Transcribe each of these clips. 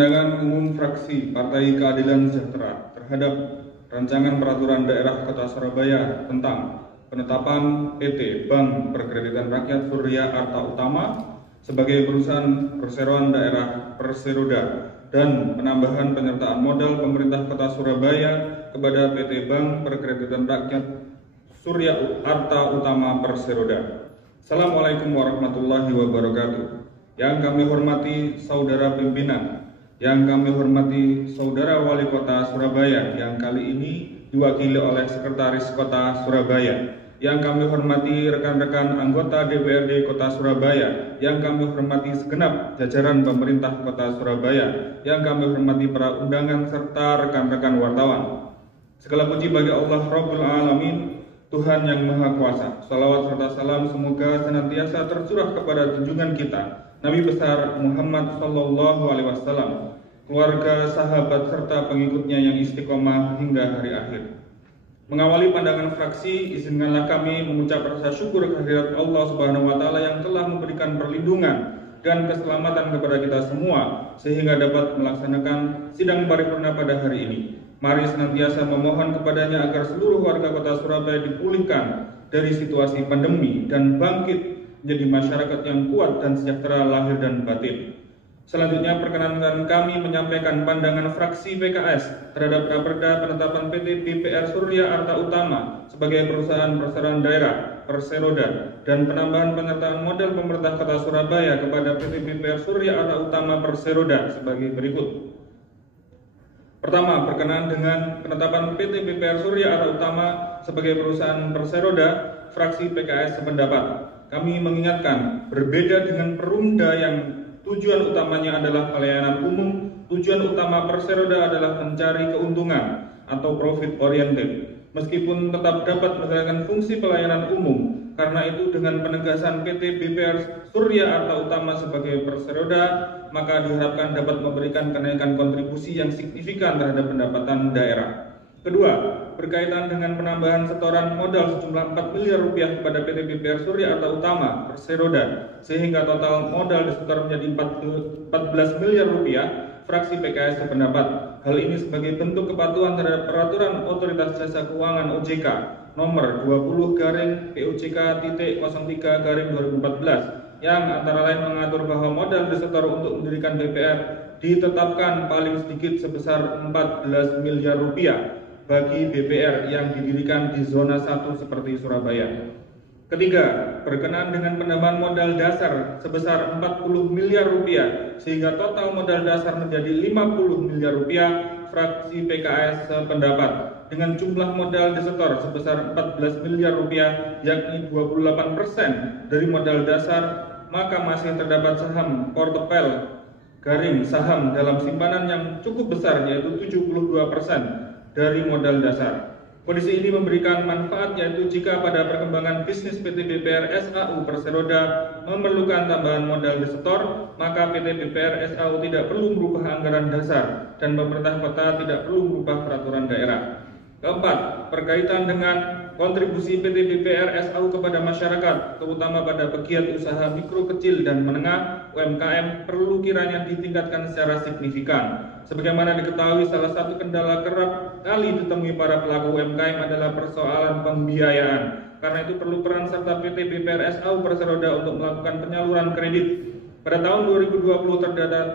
Pandangan umum fraksi Partai Keadilan Sejahtera terhadap Rancangan Peraturan Daerah Kota Surabaya tentang penetapan PT Bank Perkreditan Rakyat Surya Arta Utama sebagai perusahaan perseroan daerah Perseroda dan penambahan penyertaan modal pemerintah Kota Surabaya kepada PT Bank Perkreditan Rakyat Surya Arta Utama Perseroda. Assalamualaikum warahmatullahi wabarakatuh. Yang kami hormati saudara pimpinan, yang kami hormati saudara wali kota Surabaya yang kali ini diwakili oleh Sekretaris Kota Surabaya, yang kami hormati rekan-rekan anggota DPRD Kota Surabaya, yang kami hormati segenap jajaran pemerintah Kota Surabaya, yang kami hormati para undangan serta rekan-rekan wartawan. Segala puji bagi Allah Rabbul Alamin, Tuhan yang Maha Kuasa. Salawat serta salam semoga senantiasa tercurah kepada junjungan kita Nabi besar Muhammad Sallallahu Alaihi Wasallam, keluarga, sahabat, serta pengikutnya yang istiqomah hingga hari akhir. Mengawali pandangan fraksi, izinkanlah kami mengucap rasa syukur kehadirat Allah Subhanahu wa Ta'ala yang telah memberikan perlindungan dan keselamatan kepada kita semua sehingga dapat melaksanakan sidang paripurna pada hari ini. Mari senantiasa memohon kepadanya agar seluruh warga kota Surabaya dipulihkan dari situasi pandemi dan bangkit menjadi masyarakat yang kuat dan sejahtera lahir dan batin. Selanjutnya perkenankan kami menyampaikan pandangan fraksi PKS terhadap Raperda penetapan PT BPR Surya Arta Utama sebagai perusahaan perseroan daerah Perseroda dan penambahan penyertaan modal pemerintah Kota Surabaya kepada PT BPR Surya Arta Utama Perseroda sebagai berikut. Pertama, berkenaan dengan penetapan PT BPR Surya Arta Utama sebagai perusahaan Perseroda, fraksi PKS sependapat. Kami mengingatkan, berbeda dengan Perumda yang tujuan utamanya adalah pelayanan umum, tujuan utama Perseroda adalah mencari keuntungan atau profit oriented. Meskipun tetap dapat menjalankan fungsi pelayanan umum, karena itu dengan penegasan PT BPR Surya Arta Utama sebagai Perseroda, maka diharapkan dapat memberikan kenaikan kontribusi yang signifikan terhadap pendapatan daerah. Kedua, berkaitan dengan penambahan setoran modal sejumlah 4 miliar rupiah kepada PT BPR Surya Arta Utama Perseroda sehingga total modal disetor menjadi 14 miliar rupiah, fraksi PKS sependapat hal ini sebagai bentuk kepatuhan terhadap peraturan Otoritas Jasa Keuangan OJK nomor 20/POJK.03/2014 yang antara lain mengatur bahwa modal disetor untuk mendirikan BPR ditetapkan paling sedikit sebesar 14 miliar rupiah bagi BPR yang didirikan di zona 1 seperti Surabaya. Ketiga, berkenaan dengan penambahan modal dasar sebesar 40 miliar rupiah sehingga total modal dasar menjadi 50 miliar rupiah, fraksi PKS sependapat dengan jumlah modal disetor sebesar 14 miliar rupiah yakni 28% dari modal dasar, maka masih terdapat saham portofel garing saham dalam simpanan yang cukup besar yaitu 72% dari modal dasar. Kondisi ini memberikan manfaat yaitu jika pada perkembangan bisnis PT BPR SAU Perseroda memerlukan tambahan modal disetor, maka PT BPR SAU tidak perlu merubah anggaran dasar dan pemerintah kota tidak perlu merubah peraturan daerah. Keempat, berkaitan dengan kontribusi PT BPR SAU kepada masyarakat, terutama pada pegiat usaha mikro, kecil, dan menengah (UMKM) perlu kiranya ditingkatkan secara signifikan. Sebagaimana diketahui, salah satu kendala kerap kali ditemui para pelaku UMKM adalah persoalan pembiayaan. Karena itu perlu peran serta PT BPR SAU Perseroda untuk melakukan penyaluran kredit. Pada tahun 2020 terdapat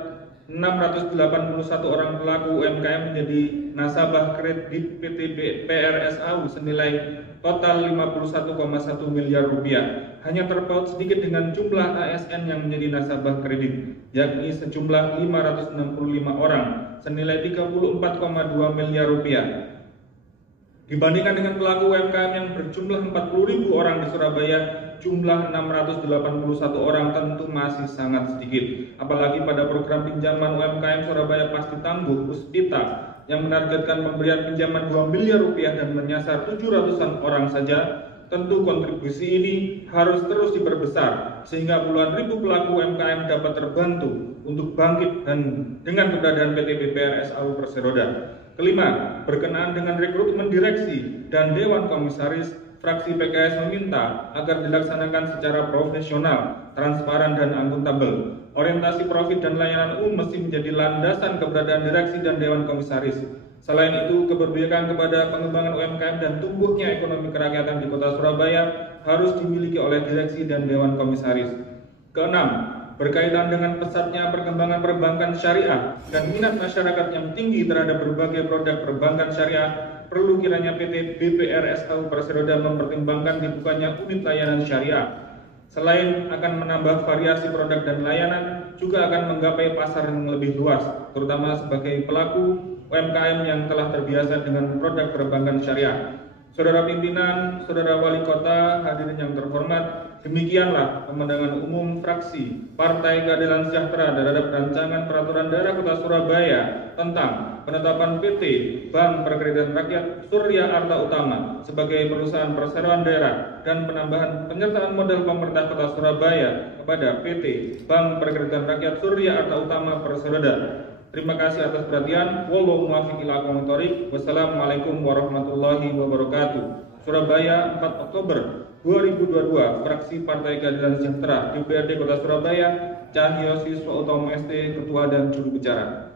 681 orang pelaku UMKM menjadi nasabah kredit PT BPR SAU senilai total 51,1 miliar rupiah. Hanya terpaut sedikit dengan jumlah ASN yang menjadi nasabah kredit, yakni sejumlah 565 orang senilai 34,2 miliar rupiah. Dibandingkan dengan pelaku UMKM yang berjumlah 40.000 orang di Surabaya, jumlah 681 orang tentu masih sangat sedikit. Apalagi pada program pinjaman UMKM Surabaya Pasti Tangguh Puspita yang menargetkan pemberian pinjaman 2 miliar rupiah dan menyasar 700-an orang saja, tentu kontribusi ini harus terus diperbesar sehingga puluhan ribu pelaku UMKM dapat terbantu untuk bangkit dan dengan keberadaan PT BPR SAU Perseroda. Kelima, berkenaan dengan rekrutmen direksi dan dewan komisaris, fraksi PKS meminta agar dilaksanakan secara profesional, transparan, dan akuntabel. orientasi profit dan layanan umum mesti menjadi landasan keberadaan direksi dan dewan komisaris. Selain itu, keberpihakan kepada pengembangan UMKM dan tumbuhnya ekonomi kerakyatan di Kota Surabaya harus dimiliki oleh direksi dan dewan komisaris. Keenam, berkaitan dengan pesatnya perkembangan perbankan syariah dan minat masyarakat yang tinggi terhadap berbagai produk perbankan syariah, perlu kiranya PT BPRSU Perseroda mempertimbangkan dibukanya unit layanan syariah. Selain akan menambah variasi produk dan layanan, juga akan menggapai pasar yang lebih luas, terutama sebagai pelaku UMKM yang telah terbiasa dengan produk perbankan syariah. Saudara pimpinan, saudara wali kota, hadirin yang terhormat, demikianlah pemandangan umum fraksi Partai Keadilan Sejahtera terhadap rancangan peraturan daerah Kota Surabaya tentang penetapan PT Bank Perkreditan Rakyat Surya Arta Utama sebagai perusahaan perseroan daerah dan penambahan penyertaan modal pemerintah Kota Surabaya kepada PT Bank Perkreditan Rakyat Surya Arta Utama Perseroda. Terima kasih atas perhatian. Wallahu muwaffiq ila aqwamit thoriq. Wassalamualaikum warahmatullahi wabarakatuh. Surabaya, 4 Oktober 2022, fraksi Partai Keadilan Sejahtera, DPRD Kota Surabaya, Cahyo Siswa Utomo ST, Ketua dan Juru Bicara.